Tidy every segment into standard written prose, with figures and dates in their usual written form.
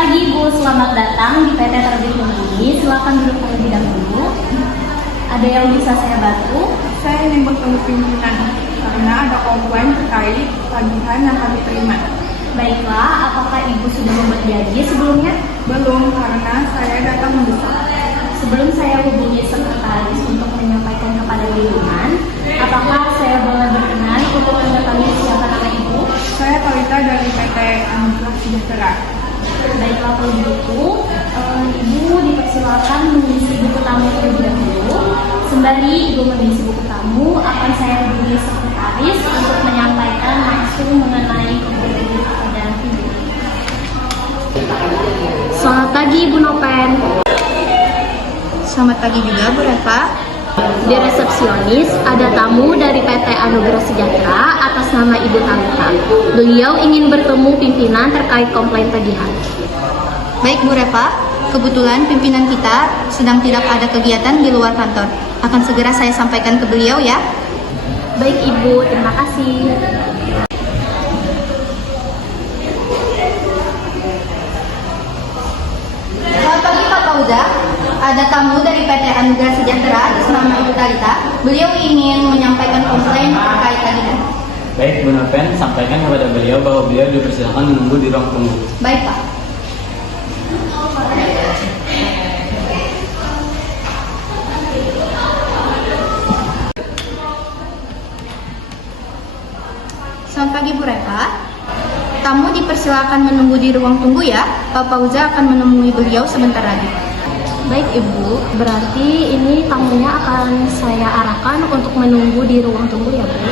pagi Bu, selamat datang di PT Terbit Membumi. Silakan duduk terlebih dahulu. Ada yang bisa saya bantu? Saya ingin bertemu pimpinan karena ada komplain terkait tagihan yang kami terima. Baiklah, apakah Ibu sudah membuat janji sebelumnya? Belum, karena saya datang mendesak. Sebelum saya hubungi sekretaris untuk menyampaikan kepada pimpinan, apakah saya boleh berkenan untuk mengetahui siapa nama Ibu? Saya Talita dari PT Anugerah Sejahtera. Baiklah, kalau begitu, Ibu dipersilakan mengisi buku tamu terlebih dahulu. Sembari Ibu mengisi buku tamu, akan saya hubungi sekretaris untuk menyampaikan langsung mengenai kebutuhan kepada Ibu. Selamat pagi, Ibu Nopen. Selamat pagi juga Bu Reva. Di resepsionis ada tamu dari PT Anugerah Sejahtera atas nama Ibu Talita. Beliau ingin bertemu pimpinan terkait komplain tagihan. Baik Bu Reva, kebetulan pimpinan kita sedang tidak ada kegiatan di luar kantor. Akan segera saya sampaikan ke beliau ya. Baik Ibu, terima kasih. Selamat pagi Pak Fauza. Ada tamu dari PT Anugerah Sejahtera atas nama Ibu Talita. Beliau ingin menyampaikan komplain terkait tagihan. Baik, Bu Nopen, sampaikan kepada beliau bahwa beliau dipersilakan menunggu di ruang tunggu. Baik Pak. Selamat pagi Bu Reva. Tamu dipersilakan menunggu di ruang tunggu ya. Pak Fauza akan menemui beliau sebentar lagi. Baik Ibu, berarti ini tamunya akan saya arahkan untuk menunggu di ruang tunggu ya Bu.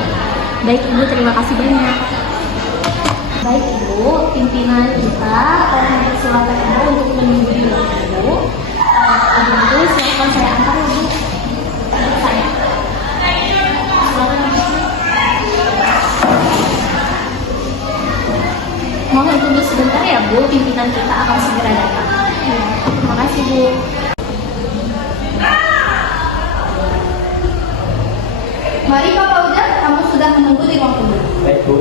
Baik Ibu, terima kasih banyak. Baik Ibu, pimpinan kita mempersilakan Ibu untuk menunggu di ruang tunggu. Kalau begitu silakan saya antar ya Bu. Saya. Silakan Ibu. Mohon tunggu sebentar ya Bu, pimpinan kita akan segera datang. Terima kasih Bu. Mari Pak Fauza, kamu sudah menunggu di ruang tunggu. Baik, Bu.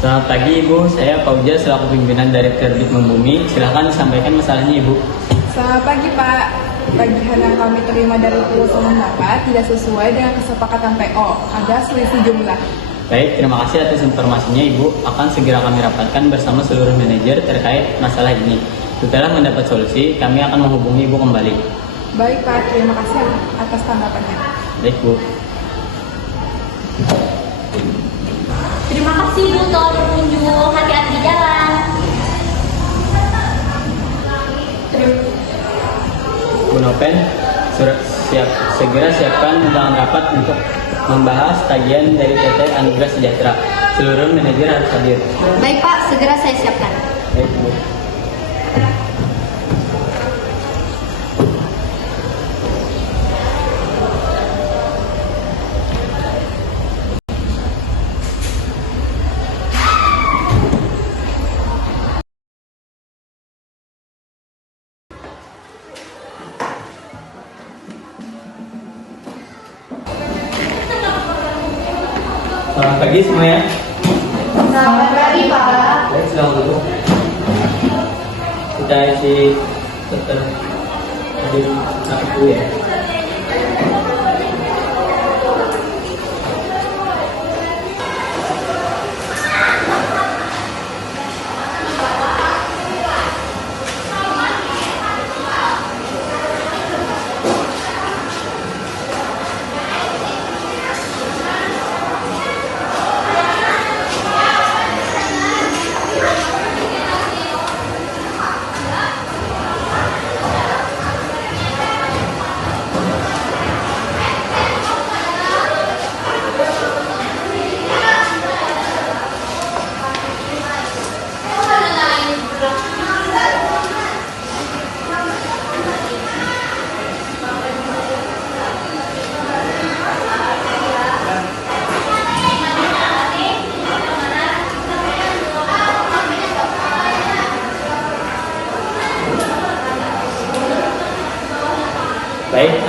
Selamat pagi, Ibu. Saya Fauza selaku pimpinan dari Terbit Membumi. Silahkan disampaikan masalahnya, Ibu. Selamat pagi Pak. Tagihan yang kami terima dari perusahaan Bapak tidak sesuai dengan kesepakatan PO. Ada selisih jumlah. Baik, terima kasih atas informasinya, Ibu. Akan segera kami rapatkan bersama seluruh manajer terkait masalah ini. Setelah mendapat solusi, kami akan menghubungi Ibu kembali. Baik Pak, terima kasih atas tanggapannya. Baik, Bu. Terima kasih Bu telah berkunjung. Hati-hati di jalan. Bu Nopen, segera siapkan undangan rapat untuk membahas tagihan dari PT Anugerah Sejahtera. Seluruh manajer harus hadir. Baik Pak, segera saya siapkan. Baik, Bu. Selamat pagi semuanya. Selamat pagi Pak. Baik, silakan duduk. Kita isi daftar hadir dulu ya.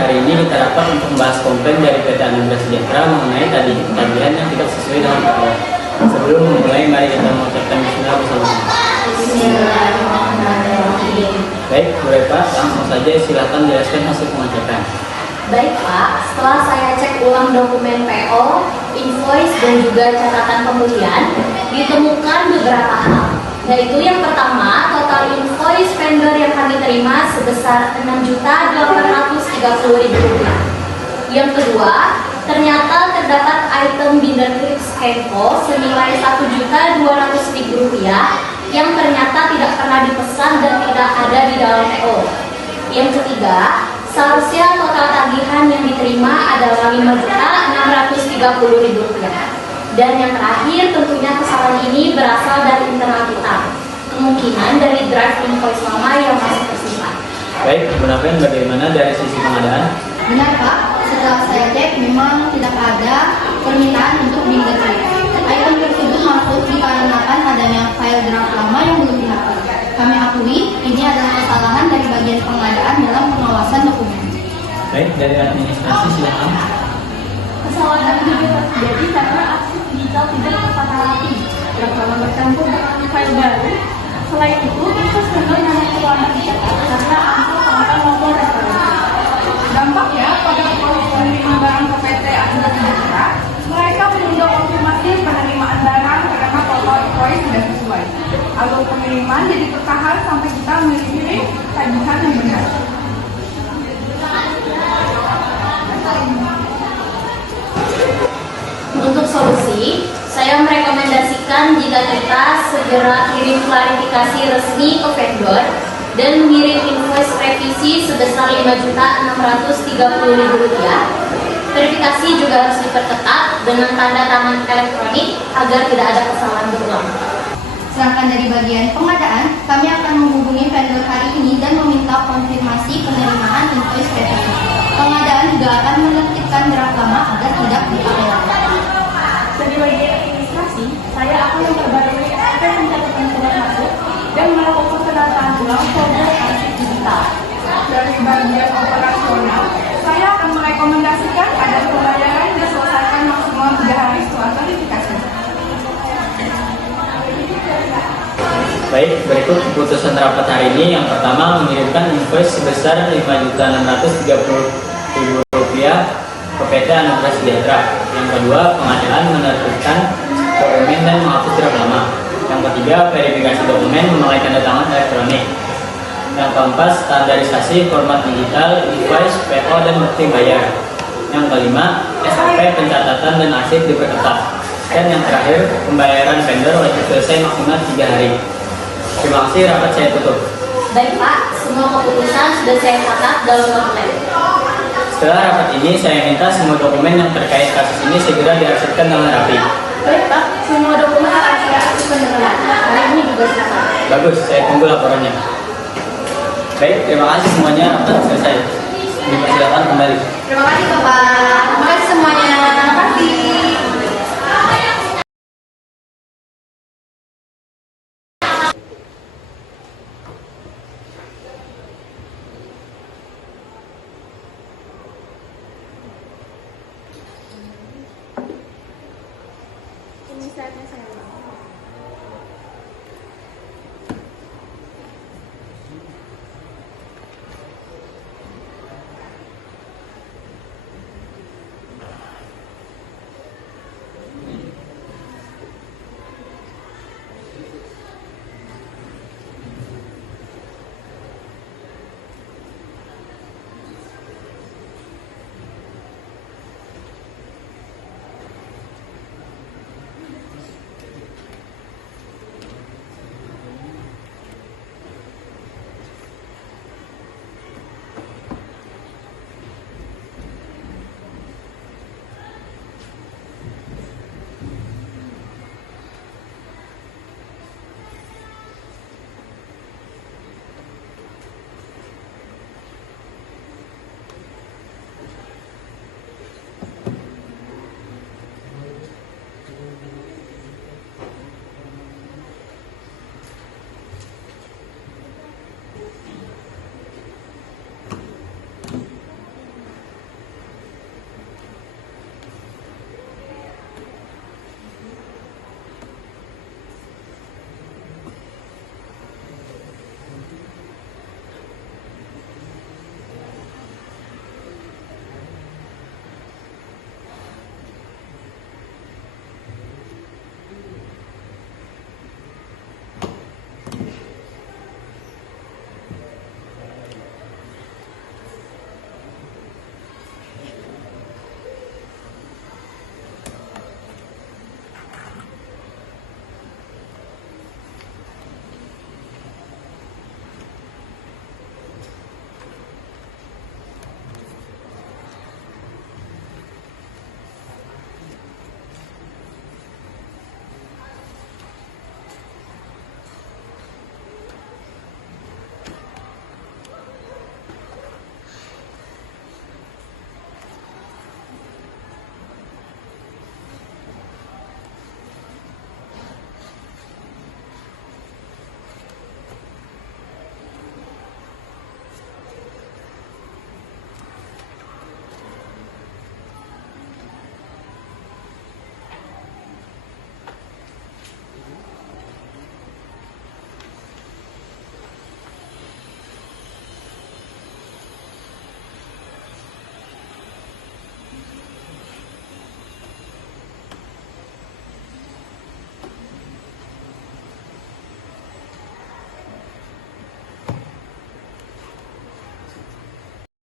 hari ini kita rapat untuk membahas komplain dari PT Anugerah Sejahtera mengenai tagihan yang tidak sesuai dengan PO. Sebelum memulai, mari kita mengucapkan bismillah bersama-sama. Baik, Bu Reva, langsung saja silakan jelaskan hasil pengecekan. Baik Pak, setelah saya cek ulang dokumen PO, invoice dan juga catatan pembelian, ditemukan beberapa hal. Yaitu yang pertama, total invoice vendor yang kami terima sebesar Rp6.830.000. Yang kedua, ternyata terdapat item binder clips Kenko senilai Rp1.200.000 yang ternyata tidak pernah dipesan dan tidak ada di dalam PO. Yang ketiga, seharusnya total tagihan yang diterima adalah Rp5.630.000. Dan yang terakhir, tentunya kesalahan ini berasal dari internal kita. Kemungkinan dari drive invoice lama yang masih tersimpan. Baik, Bu Naven, bagaimana dari sisi pengadaan? Benar Pak, setelah saya cek memang tidak ada permintaan untuk binder clip. Item tersebut masuk dikarenakan adanya file draft lama yang belum dihapus. Kami akui ini adalah kesalahan dari bagian pengadaan dalam pengawasan dokumen. Baik, dari administrasi silakan. Kesalahan ini terjadi karena akses digital tidak tepat rapi. Draft lama bercampur dengan file baru. Selain itu, invoice vendor yang terlambat dicetak karena angka pengadaan nomor referensi. Dampaknya pada proses penerimaan barang ke PT Anugerah Sejahtera, mereka menunda konfirmasi penerimaan barang karena total invoice tidak sesuai. Alur pengiriman jadi tertahan sampai kita mengirim tagihan yang benar. Untuk solusi, saya merekomendasikan jika kita segera kirim klarifikasi resmi ke vendor dan mengirim invoice revisi sebesar Rp5.630.000. Verifikasi juga harus diperketat dengan tanda tangan elektronik agar tidak ada kesalahan berulang. Sedangkan dari bagian pengadaan, kami akan menghubungi vendor hari ini dan meminta konfirmasi penerimaan invoice revisi. Pengadaan juga akan menertibkan draft lama agar tidak dipakai lagi. Dari bagian administrasi, saya akan memperbarui SOP pencatatan surat masuk dan melakukan penataan ulang folder arsip digital. Dari bagian operasional, saya akan merekomendasikan agar pembayaran diselesaikan maksimal 3 hari setelah verifikasi. Baik, berikut keputusan rapat hari ini. Yang pertama, mengirimkan invoice sebesar Rp5.630.000 ke PT Anugerah Sejahtera. Yang kedua, pengadaan menerbitkan dokumen dan menghapus draft lama. Yang ketiga, verifikasi dokumen memakai tanda tangan elektronik. Yang keempat, standarisasi format digital, invoice, PO, dan bukti bayar. Yang kelima, SOP pencatatan dan arsip diperketat. Dan yang terakhir, pembayaran vendor wajib selesai maksimal 3 hari. Terima kasih, rapat saya tutup. Baik Pak, semua keputusan sudah saya catat dalam dokumen. Setelah rapat ini, saya minta semua dokumen yang terkait kasus ini segera diarsipkan dengan rapi. Baik Pak, semua dokumen akan saya arsipkan dengan rapi. Hari ini juga selesai. Bagus, saya tunggu laporannya. Baik, terima kasih semuanya, rapat selesai. Dipersilakan kembali. Terima kasih Bapak. Terima kasih semuanya.